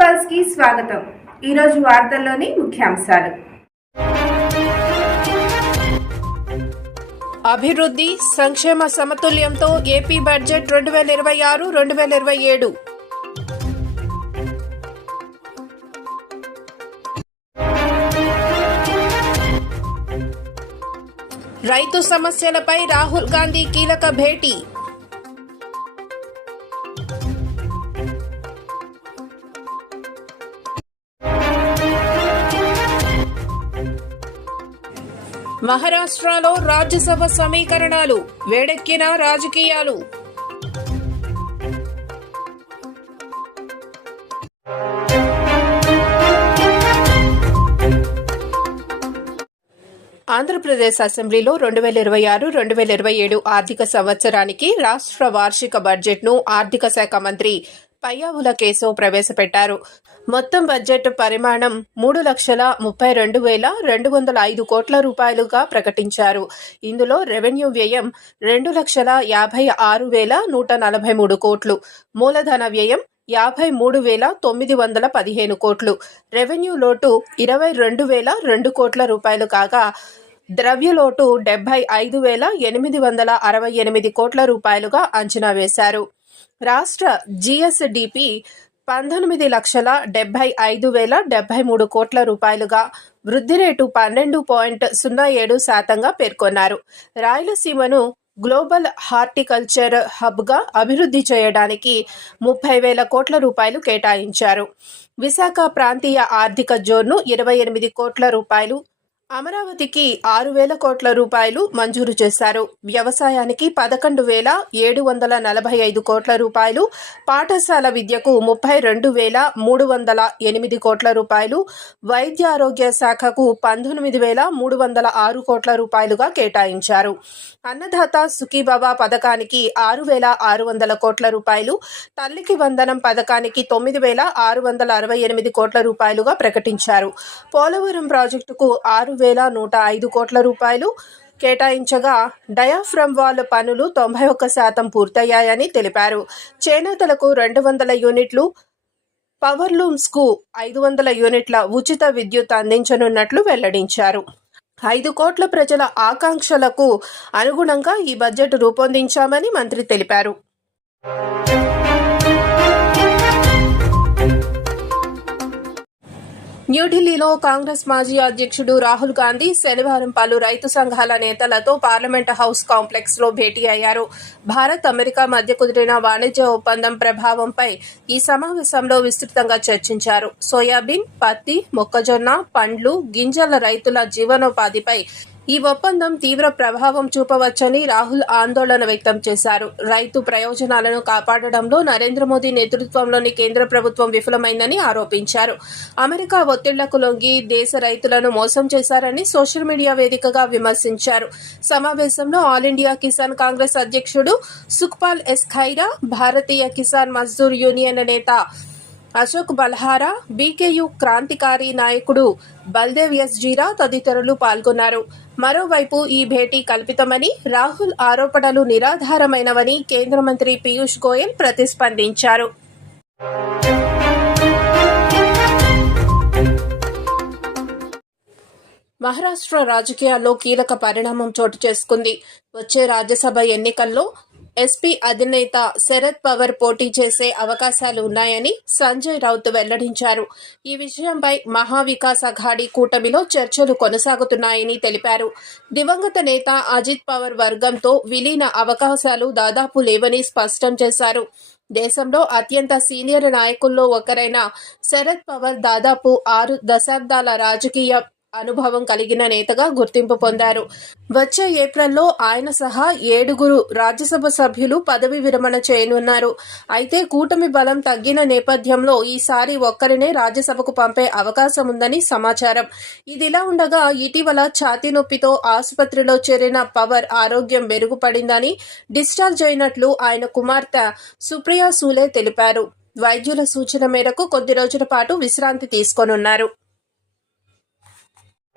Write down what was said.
పల్స్కి స్వాగతం. ఈరోజు వార్తల్లోని ముఖ్యాంశాలు. అభివృద్ధి సంక్షేమ సమతుల్యంతో ఏపీ బడ్జెట్ రెండు వేల ఇరవై ఆరు రెండు వేల ఇరవై ఏడు. రైతు సమస్యలపై రాహుల్ గాంధీ కీలక భేటీ. మహారాష్ట్రలో రాజ్యసభ సమీకరణాలు వేడెక్కిన రాజకీయాలు. ఆంధ్రప్రదేశ్ అసెంబ్లీలో రెండు వేల ఇరవై ఆరు రెండు వేల ఇరవై ఏడు ఆర్థిక సంవత్సరానికి రాష్ట్ర వార్షిక బడ్జెట్ను ఆర్థిక శాఖ మంత్రి పయ్యావుల కేసు ప్రవేశపెట్టారు. మొత్తం బడ్జెట్ పరిమాణం మూడు లక్షల ముప్పై రెండు వేల రెండు వందల ఐదు కోట్ల రూపాయలుగా ప్రకటించారు. ఇందులో రెవెన్యూ వ్యయం రెండు లక్షల యాభై ఆరు వేల నూట నలభై మూడు కోట్లు. మూలధన వ్యయం యాభై మూడు వేల తొమ్మిది వందల పదిహేను కోట్లు. రెవెన్యూ లోటు ఇరవై రెండు వేల రెండు కోట్ల రూపాయలు కాగా ద్రవ్యలోటు డెబ్బై ఐదు వేల ఎనిమిది వందల అరవై ఎనిమిది కోట్ల రూపాయలుగా అంచనా వేశారు. రాష్ట్ర జిఎస్డిపి పంతొమ్మిది లక్షల డెబ్బై ఐదు వేల డెబ్బై మూడు కోట్ల రూపాయలుగా వృద్ధి రేటు పన్నెండు పాయింట్ సున్నా ఏడు శాతంగా పేర్కొన్నారు. రాయలసీమను గ్లోబల్ హార్టికల్చర్ హబ్గా అభివృద్ధి చేయడానికి ముప్పై వేల కోట్ల రూపాయలు కేటాయించారు. విశాఖ ప్రాంతీయ ఆర్థిక జోన్ను ఇరవై ఎనిమిది కోట్ల రూపాయలు అమరావతికి ఆరు వేల కోట్ల రూపాయలు మంజూరు చేశారు. వ్యవసాయానికి పదకొండు వేల ఏడు వందల నలభై ఐదు కోట్ల రూపాయలు పాఠశాల విద్యకు ముప్పై రెండు వేల మూడు వందల ఎనిమిది కోట్ల రూపాయలు వైద్య ఆరోగ్య శాఖకు పంతొమ్మిది వేల మూడు వందల ఆరు కోట్ల రూపాయలుగా కేటాయించారు. అన్నదాత సుఖీబాబా పథకానికి ఆరు వేల ఆరు వందల కోట్ల రూపాయలు తల్లికి వందనం పథకానికి తొమ్మిది వేల ఆరు వందల అరవై ఎనిమిది కోట్ల రూపాయలుగా ప్రకటించారు. పోలవరం ప్రాజెక్టుకు ఆరు వేల నూట ఐదు కోట్ల రూపాయలు కేటాయించగా డయాఫ్రమ్ వాల్ పనులు తొంభై ఒక్క శాతం పూర్తయ్యాయని తెలిపారు. చేనేతలకు రెండు వందల యూనిట్లు పవర్లూమ్స్కు ఐదు వందల యూనిట్ల ఉచిత విద్యుత్ అందించనున్నట్లు వెల్లడించారు. ఐదు కోట్ల ప్రజల ఆకాంక్షలకు అనుగుణంగా ఈ బడ్జెట్ రూపొందించామని మంత్రి తెలిపారు. న్యూఢిల్లీలో కాంగ్రెస్ మాజీ అధ్యక్షుడు రాహుల్ గాంధీ శనివారం పలు రైతు సంఘాల నేతలతో పార్లమెంట్ హౌస్ కాంప్లెక్స్లో భేటీ అయ్యారు. భారత్ అమెరికా మధ్య కుదిరిన వాణిజ్య ఒప్పందం ప్రభావంపై ఈ సమావేశంలో విస్తృతంగా చర్చించారు. సోయాబీన్ పత్తి మొక్కజొన్న పండ్లు గింజల రైతుల జీవనోపాధిపై ఈ ఒప్పందం తీవ్ర ప్రభావం చూపవచ్చని రాహుల్ ఆందోళన వ్యక్తం చేశారు. రైతు ప్రయోజనాలను కాపాడడంలో నరేంద్ర మోదీ నేతృత్వంలోని కేంద్ర ప్రభుత్వం విఫలమైందని ఆరోపించారు. అమెరికా ఒత్తిళ్ళకు లొంగి దేశ రైతులను మోసం చేశారని సోషల్ మీడియా వేదికగా విమర్శించారు. సమావేశంలో ఆల్ ఇండియా కిసాన్ కాంగ్రెస్ అధ్యక్షుడు సుఖ్పాల్ ఎస్ ఖైరా భారతీయ కిసాన్ మజ్దూర్ యూనియన్ నేత అశోక్ బల్హారా బీకేయు క్రాంతికారి నాయకుడు బల్దేవ్ ఎస్ జీరా తదితరులు పాల్గొన్నారు. మరోవైపు ఈ భేటీ కల్పితమని రాహుల్ ఆరోపణలు నిరాధారమైనవని కేంద్ర మంత్రి పీయూష్ గోయల్ ప్రతిస్పందించారు. మహారాష్ట్ర రాజకీయాల్లో కీలక పరిణామం చోటు చేసుకుంది. వచ్చే రాజ్యసభ ఎన్నికల్లో ఎస్పీ అధినేత శరద్ పవర్ పోటీ చేసే అవకాశాలు ఉన్నాయని సంజయ్ రౌత్ వెల్లడించారు. ఈ విషయంపై మహావికాస్ అఘాడీ కూటమిలో చర్చలు కొనసాగుతున్నాయని తెలిపారు. దివంగత నేత అజిత్ పవర్ వర్గంతో విలీన అవకాశాలు దాదాపు లేవని స్పష్టం చేశారు. దేశంలో అత్యంత సీనియర్ నాయకుల్లో ఒకరైన శరద్ పవర్ దాదాపు ఆరు దశాబ్దాల రాజకీయ అనుభవం కలిగిన నేతగా గుర్తింపు పొందారు. వచ్చే ఏప్రిల్లో ఆయన సహా ఏడుగురు రాజ్యసభ సభ్యులు పదవి విరమణ చేయనున్నారు. అయితే కూటమి బలం తగ్గిన నేపథ్యంలో ఈసారి ఒక్కరినే రాజ్యసభకు పంపే అవకాశం ఉందని సమాచారం. ఇదిలా ఉండగా ఇటీవల ఛాతీ నొప్పితో ఆసుపత్రిలో చేరిన పవర్ ఆరోగ్యం మెరుగుపడిందని డిశ్చార్జ్ అయినట్లు ఆయన కుమార్తె సుప్రియా సూలే తెలిపారు. వైద్యుల సూచన మేరకు కొద్ది రోజుల పాటు విశ్రాంతి తీసుకోనున్నారు.